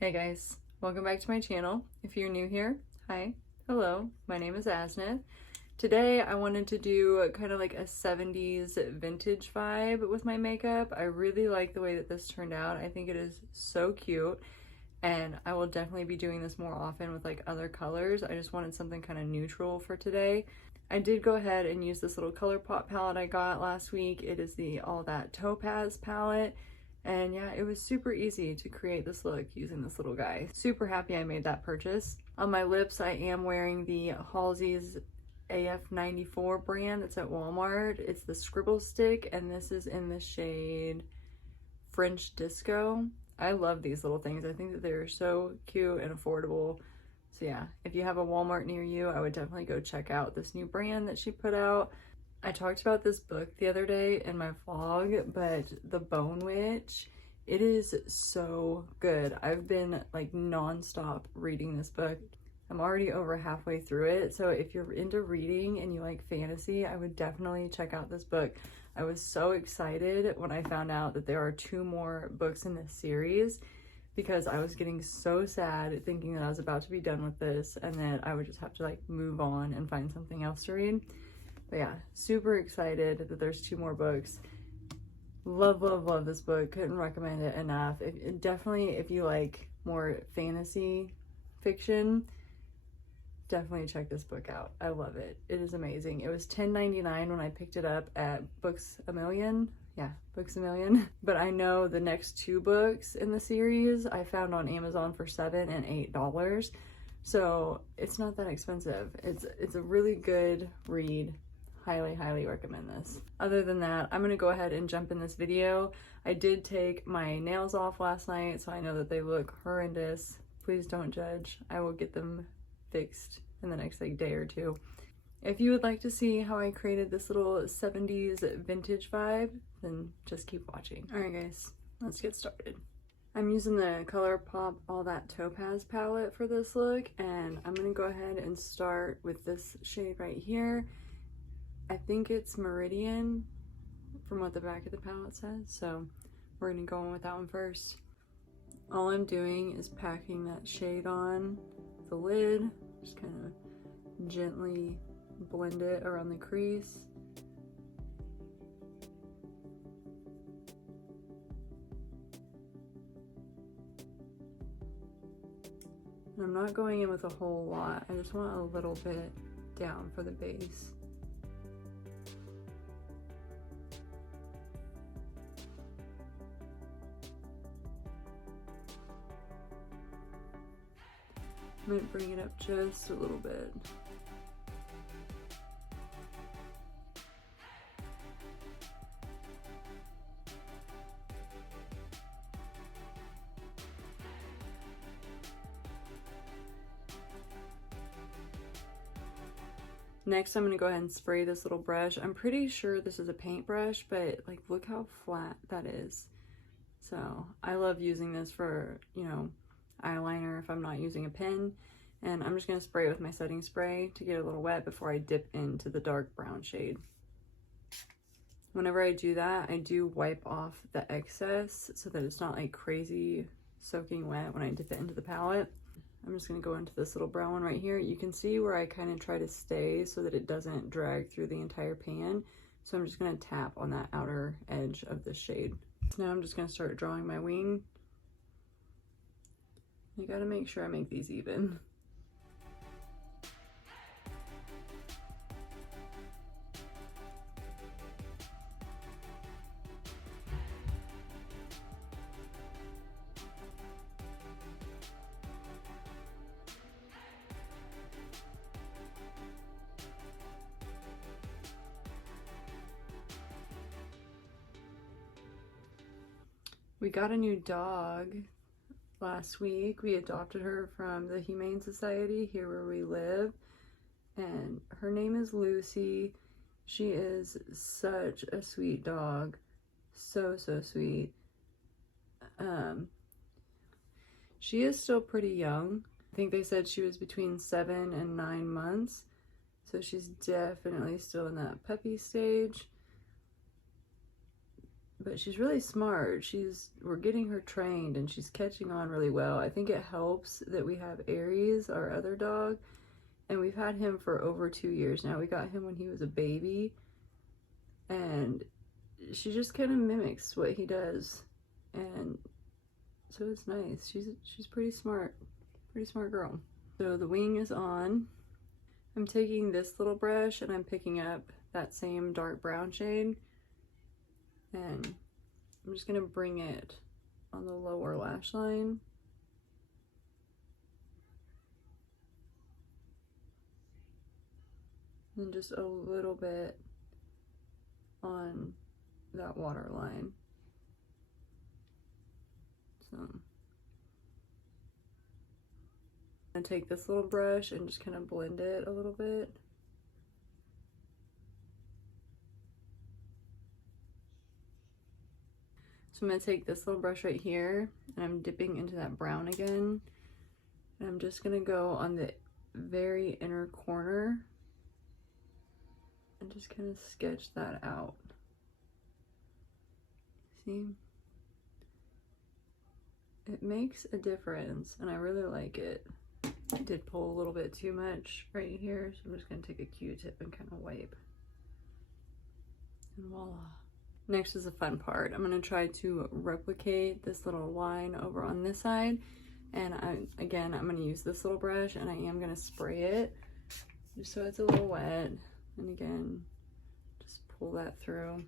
Hey guys, welcome back to my channel. If you're new here, hi, hello, my name is Asnith. Today I wanted to do kind of like a 70s vintage vibe with my makeup. I really like the way that this turned out. I think it is so cute and I will definitely be doing this more often with like other colors. I just wanted something kind of neutral for today. I did go ahead and use this little Colourpop palette I got last week. It is the All That Topaz palette. And yeah, it was super easy to create this look using this little guy. Super happy I made that purchase. On my lips, I am wearing the Halsey's AF94 brand that's at Walmart. It's the Scribble Stick, and this is in the shade French Disco. I love these little things. I think that they're so cute and affordable. So yeah, if you have a Walmart near you, I would definitely go check out this new brand that she put out. I talked about this book the other day in my vlog, but The Bone Witch, it is so good. I've been like non-stop reading this book. I'm already over halfway through it, so if you're into reading and you like fantasy, I would definitely check out this book. I was so excited when I found out that there are 2 more books in this series because I was getting so sad thinking that I was about to be done with this and that I would just have to like move on and find something else to read. But yeah, super excited that there's 2 more books. Love, love, love this book. Couldn't recommend it enough. Definitely, if you like more fantasy fiction, definitely check this book out. I love it. It is amazing. It was $10.99 when I picked it up at Books A Million. Yeah, Books A Million. But I know the next 2 books in the series I found on Amazon for $7 and $8. So it's not that expensive. It's a really good read. Highly recommend this. Other than that, I'm gonna go ahead and jump in this video. I did take my nails off last night, so I know that they look horrendous. Please don't judge. I will get them fixed in the next like day or 2. If you would like to see how I created this little 70s vintage vibe, then just keep watching. All right guys, let's get started. I'm using the Colourpop All That Topaz palette for this look, and I'm gonna go ahead and start with this shade right here. I think it's Meridian from what the back of the palette says, so we're gonna go in with that one first. All I'm doing is packing that shade on the lid, just kind of gently blend it around the crease. And I'm not going in with a whole lot, I just want a little bit down for the base. I might bring it up just a little bit. Next, I'm gonna go ahead and spray this little brush. I'm pretty sure this is a paintbrush, but like look how flat that is. So I love using this for, you know, eyeliner if I'm not using a pen. And I'm just gonna spray it with my setting spray to get a little wet before I dip into the dark brown shade. Whenever I do that, I do wipe off the excess so that it's not like crazy soaking wet when I dip it into the palette. I'm just gonna go into this little brown one right here. You can see where I kind of try to stay so that it doesn't drag through the entire pan. So I'm just gonna tap on that outer edge of this shade. So now I'm just gonna start drawing my wing. You gotta make sure I make these even. We got a new dog last week. We adopted her from the Humane Society here where we live, and her name is Lucy. She is such a sweet dog, so sweet. She is still pretty young. I think they said she was between 7 and 9 months, so she's definitely still in that puppy stage. but she's really smart. We're getting her trained and she's catching on really well. I think it helps that we have Aries, our other dog, and we've had him for over 2 years now. We got him when he was a baby, and she just kind of mimics what he does, and so it's nice. She's pretty smart girl. So the wing is on. I'm taking this little brush and I'm picking up that same dark brown shade, and I'm just gonna bring it on the lower lash line. And just a little bit on that water line. So I'm gonna take this little brush and just kind of blend it a little bit. So I'm gonna take this little brush right here and I'm dipping into that brown again. And I'm just gonna go on the very inner corner and just kind of sketch that out. See? It makes a difference and I really like it. I did pull a little bit too much right here, so I'm just gonna take a Q-tip and kind of wipe. And voila. Next is the fun part. I'm gonna try to replicate this little line over on this side. And I'm gonna use this little brush and I am gonna spray it just so it's a little wet. And again, just pull that through.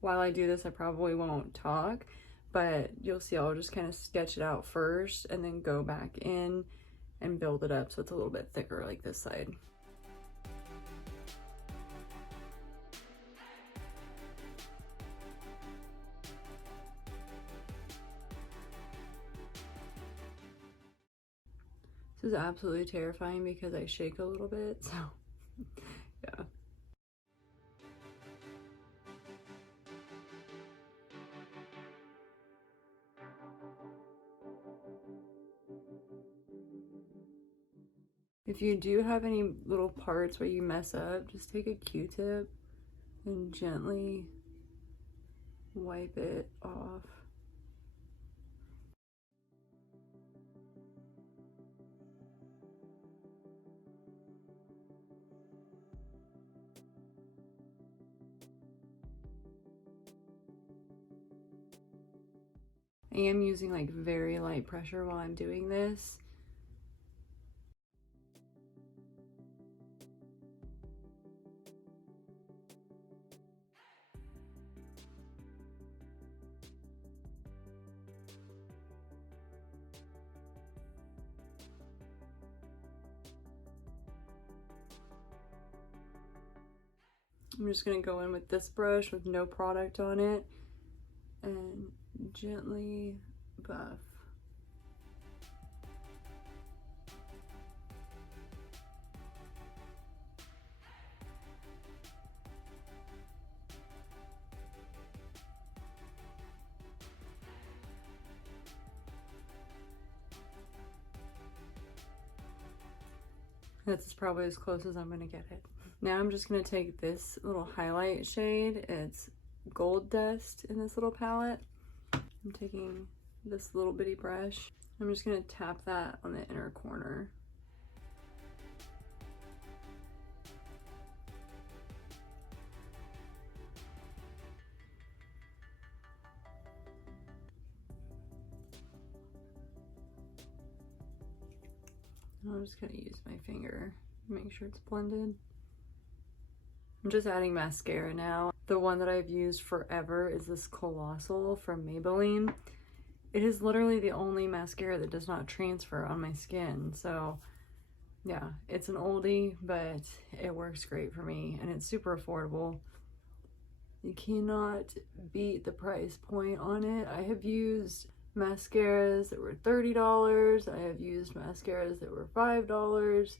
While I do this, I probably won't talk, but you'll see I'll just kind of sketch it out first and then go back in and build it up so it's a little bit thicker like this side. This is absolutely terrifying because I shake a little bit, so yeah. If you do have any little parts where you mess up, just take a Q-tip and gently wipe it off. I am using like very light pressure while I'm doing this. I'm just gonna go in with this brush with no product on it and gently buff. That's probably as close as I'm gonna get it. Now I'm just gonna take this little highlight shade. It's Gold Dust in this little palette. I'm taking this little bitty brush. I'm just gonna tap that on the inner corner. And I'm just gonna use my finger to make sure it's blended. I'm just adding mascara now. The one that I've used forever is this Colossal from Maybelline. It is literally the only mascara that does not transfer on my skin. So yeah, it's an oldie, but it works great for me and it's super affordable. You cannot beat the price point on it. I have used mascaras that were $30. I have used mascaras that were $5.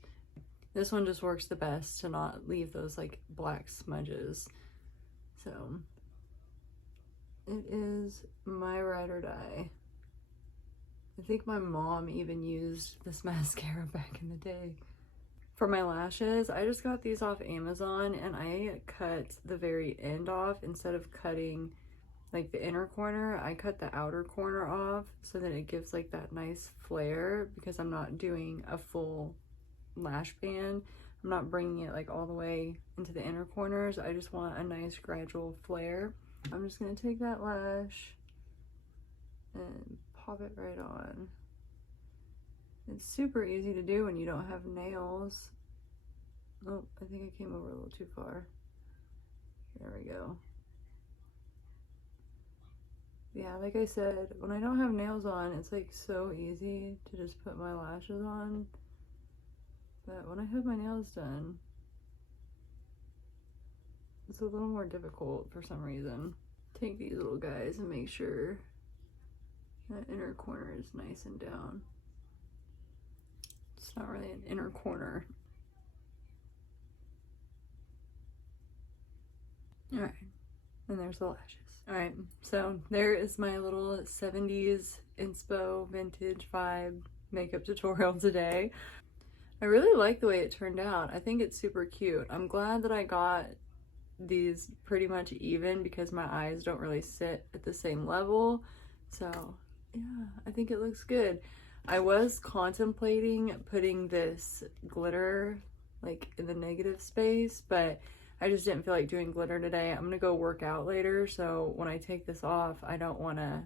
This one just works the best to not leave those like black smudges. So it is my ride or die. I think my mom even used this mascara back in the day. For my lashes, I just got these off Amazon and I cut the very end off instead of cutting like the inner corner. I cut the outer corner off so that it gives like that nice flare, because I'm not doing a full lash band. I'm not bringing it like all the way into the inner corners. I just want a nice gradual flare. I'm just gonna take that lash and pop it right on. It's super easy to do when you don't have nails. Oh, I think I came over a little too far. There we go. Yeah, like I said, when I don't have nails on, it's like so easy to just put my lashes on. But when I have my nails done, it's a little more difficult for some reason. Take these little guys and make sure that inner corner is nice and down. It's not really an inner corner. Alright, and there's the lashes. Alright, so there is my little 70s inspo vintage vibe makeup tutorial today. I really like the way it turned out. I think it's super cute. I'm glad that I got these pretty much even because my eyes don't really sit at the same level. So yeah, I think it looks good. I was contemplating putting this glitter like in the negative space, but I just didn't feel like doing glitter today. I'm gonna go work out later, so when I take this off, I don't wanna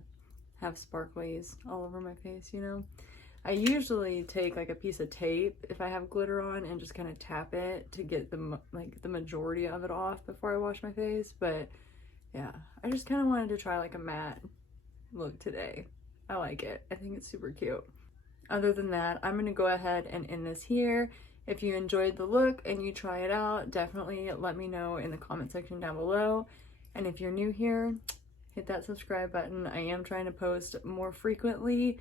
have sparklies all over my face, you know? I usually take like a piece of tape if I have glitter on and just kind of tap it to get the majority of it off before I wash my face. But yeah, I just kind of wanted to try like a matte look today. I like it. I think it's super cute. Other than that, I'm gonna go ahead and end this here. If you enjoyed the look and you try it out, definitely let me know in the comment section down below. And if you're new here, hit that subscribe button. I am trying to post more frequently,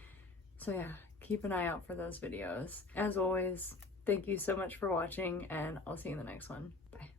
so yeah, keep an eye out for those videos. As always, thank you so much for watching, and I'll see you in the next one. Bye.